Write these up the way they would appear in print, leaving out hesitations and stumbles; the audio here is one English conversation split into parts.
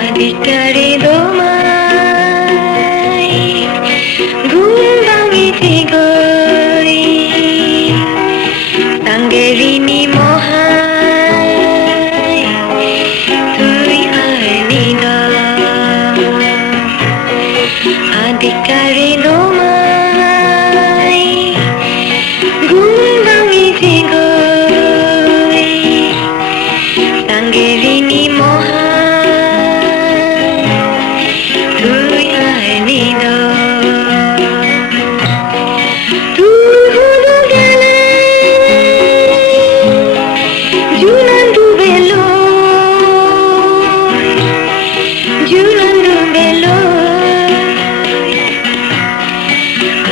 Adikke Redomai Gumbangi tigoi Tangerini mohai Tui arnida Adikke Redomai Gumbangi tigoi Tangerini mohai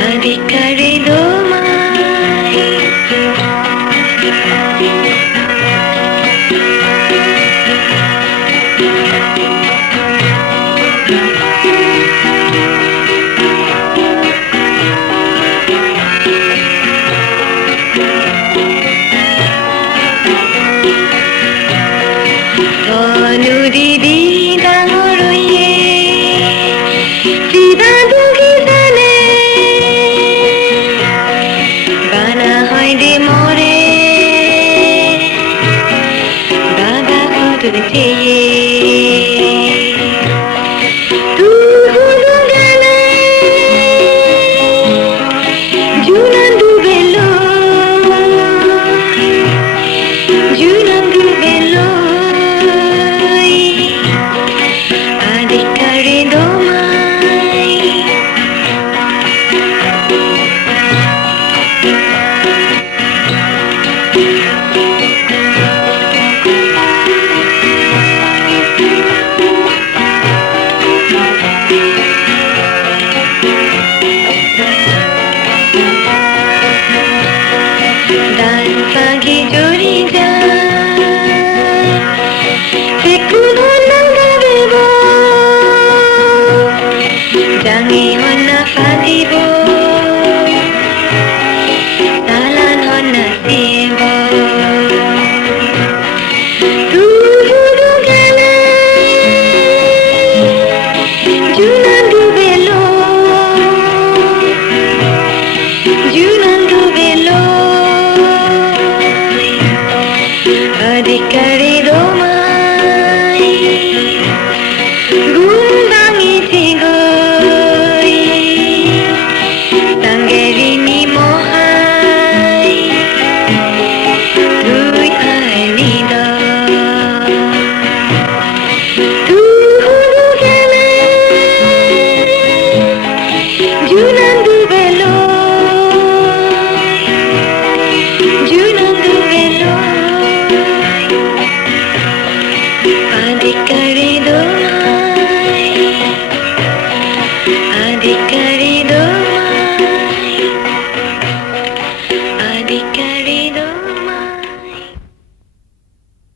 Adikke Redomai Nudi dangoroye Sida dugi dane Bana hoide more Baba hodu teye Tu hudu gale Junandu belo Junandu belo Adikke Redomai Dan pagi juri Jangi honna fadibo Talan honna sibo Tu hudu gale Junandu belo Junandu belo Adikke Redomai Gumbangi tigoi Tangerini mohai Tui arnida Tu hudu gale Junandu belo Junandu belo Adikke Redomai